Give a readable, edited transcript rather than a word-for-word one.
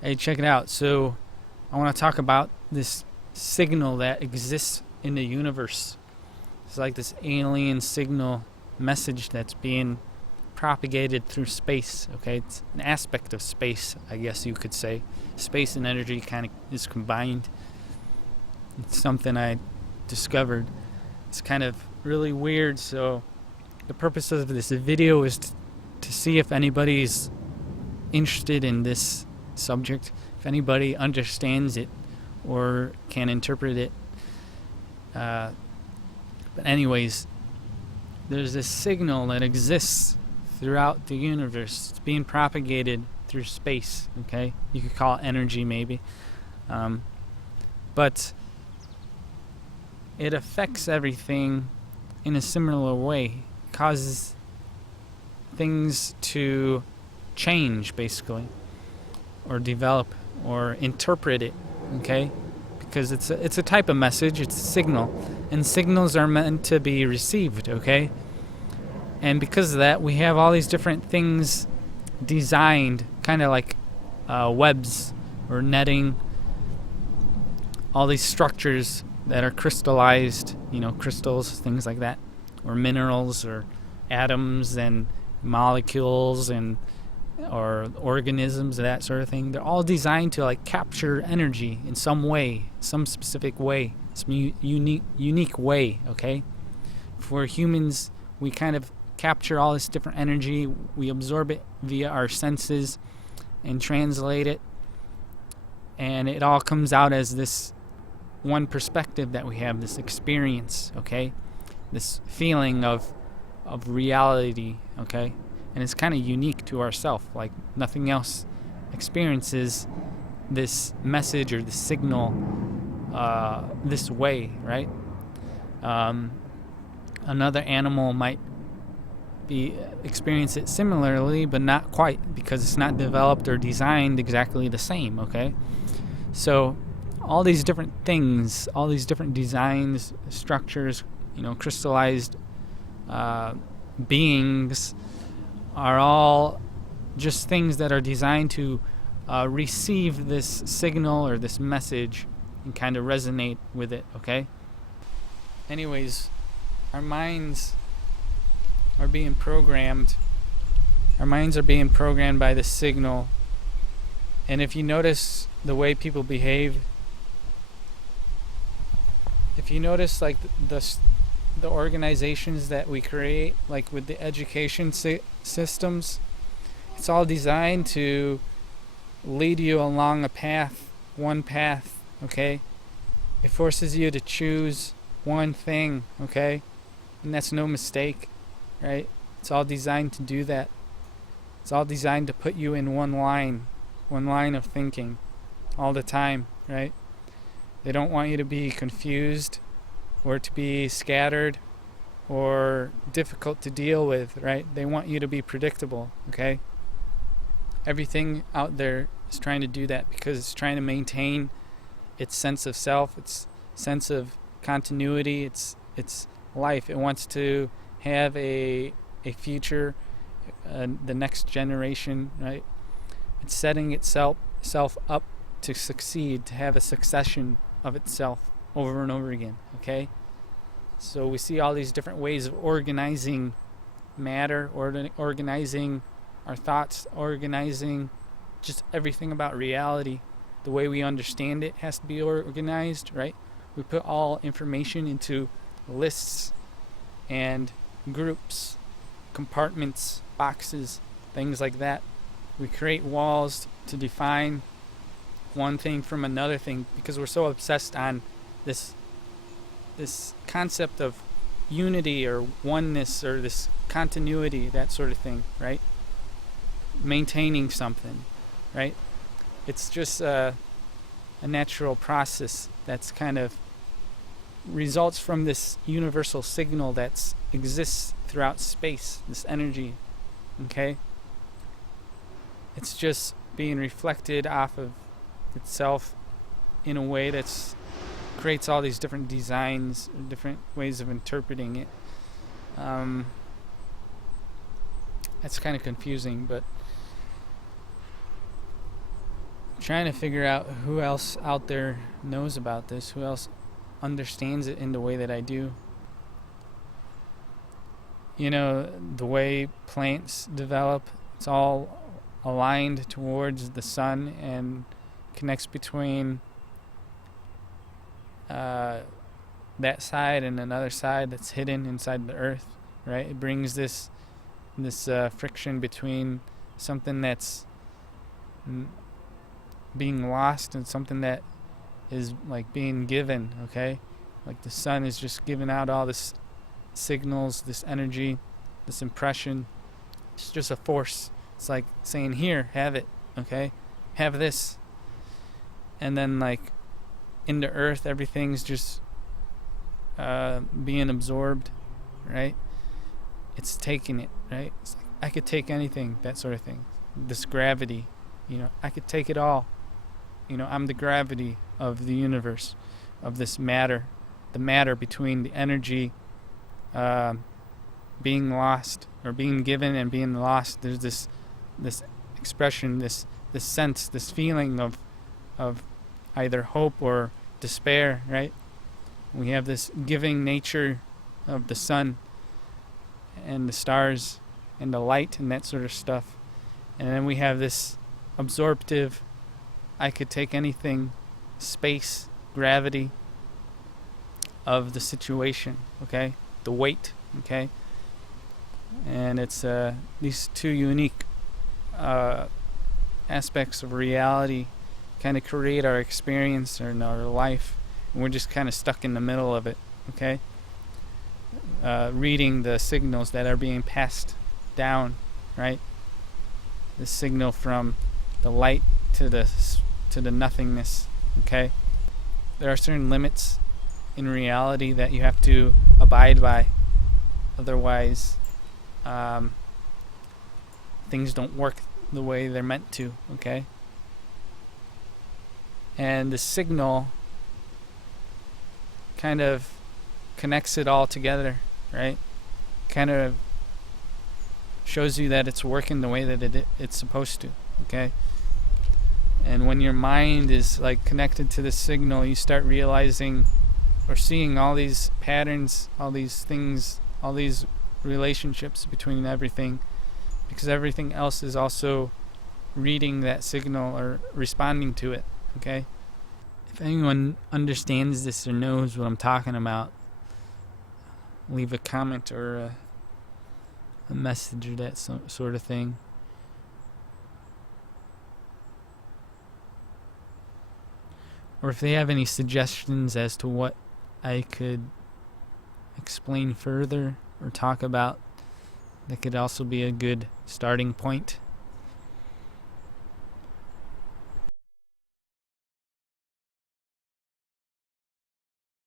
Hey, check it out. So, I want to talk about this signal that exists in the universe. It's like this alien signal message that's being propagated through space. Okay, it's an aspect of space, I guess you could say. Space and energy kind of is combined. It's something I discovered. It's kind of really weird. So, the purpose of this video is to see if anybody's interested in this subject, if anybody understands it or can interpret it. But anyways, there's this signal that exists throughout the universe. It's being propagated through space, okay? You could call it energy maybe. But it affects everything in a similar way. It causes things to change, basically, or develop, or interpret it, okay? Because it's a type of message, it's a signal, and signals are meant to be received, okay? And because of that, we have all these different things designed, kind of like webs or netting, all these structures that are crystallized, crystals, things like that, or minerals, or atoms and molecules and or organisms, that sort of thing. They're all designed to capture energy in some way, some specific way, some unique way, okay? For humans, we kind of capture all this different energy, we absorb it via our senses and translate it, and it all comes out as this one perspective that we have, this experience, okay? This feeling of reality, okay? And it's kind of unique to ourselves, like nothing else experiences this message or this signal this way, right? Another animal might experience it similarly, but not quite, because it's not developed or designed exactly the same, okay? So all these different things, all these different designs, structures, crystallized beings are all just things that are designed to receive this signal or this message and kind of resonate with it, okay? Anyways, our minds are being programmed. Our minds are being programmed by this signal. And if you notice the way people behave, if you notice the organizations that we create, like with the education systems, it's all designed to lead you along one path, okay? It forces you to choose one thing, okay? And that's no mistake, right? It's all designed to do that. It's all designed to put you in one line of thinking all the time, right? They don't want you to be confused or to be scattered or difficult to deal with, right? They want you to be predictable, okay? Everything out there is trying to do that because it's trying to maintain its sense of self, its sense of continuity, its life. It wants to have a future, the next generation, right? It's setting itself up to succeed, to have a succession of itself over and over again, okay? So we see all these different ways of organizing matter, organizing our thoughts, organizing just everything about reality. The way we understand it has to be organized, right? We put all information into lists and groups, compartments, boxes, things like that. We create walls to define one thing from another thing because we're so obsessed on this concept of unity or oneness or this continuity, that sort of thing, right? Maintaining something, right? It's just a natural process that's kind of results from this universal signal that exists throughout space, this energy, okay? It's just being reflected off of itself in a way that's creates all these different designs, different ways of interpreting it. That's kind of confusing, but trying to figure out who else out there knows about this, who else understands it in the way that I do. You know, the way plants develop, it's all aligned towards the sun and connects between that side and another side that's hidden inside the earth, right? It brings this friction between something that's being lost and something that is like being given, okay? Like the sun is just giving out all this signals, this energy, this impression. It's just a force. It's like saying, here, have it, okay? Have this. And then like in the earth, everything's just being absorbed, right? It's taking it, right? It's like, I could take anything, that sort of thing. This gravity, I could take it all. I'm the gravity of the universe, of this matter, the matter between the energy being lost or being given and being lost. There's this expression, this sense, this feeling of either hope or despair, right? We have this giving nature of the sun and the stars and the light and that sort of stuff. And then we have this absorptive, I could take anything, space, gravity of the situation, okay? The weight, okay? And it's these two unique aspects of reality kind of create our experience or our life, and we're just kind of stuck in the middle of it, okay? Reading the signals that are being passed down, right? The signal from the light to the nothingness, okay? There are certain limits in reality that you have to abide by, otherwise things don't work the way they're meant to, okay? And the signal kind of connects it all together, right? Kind of shows you that it's working the way that it's supposed to, okay? And when your mind is like connected to the signal, you start realizing or seeing all these patterns, all these things, all these relationships between everything, because everything else is also reading that signal or responding to it, okay? If anyone understands this or knows what I'm talking about, leave a comment or a message or that sort of thing. Or if they have any suggestions as to what I could explain further or talk about, that could also be a good starting point.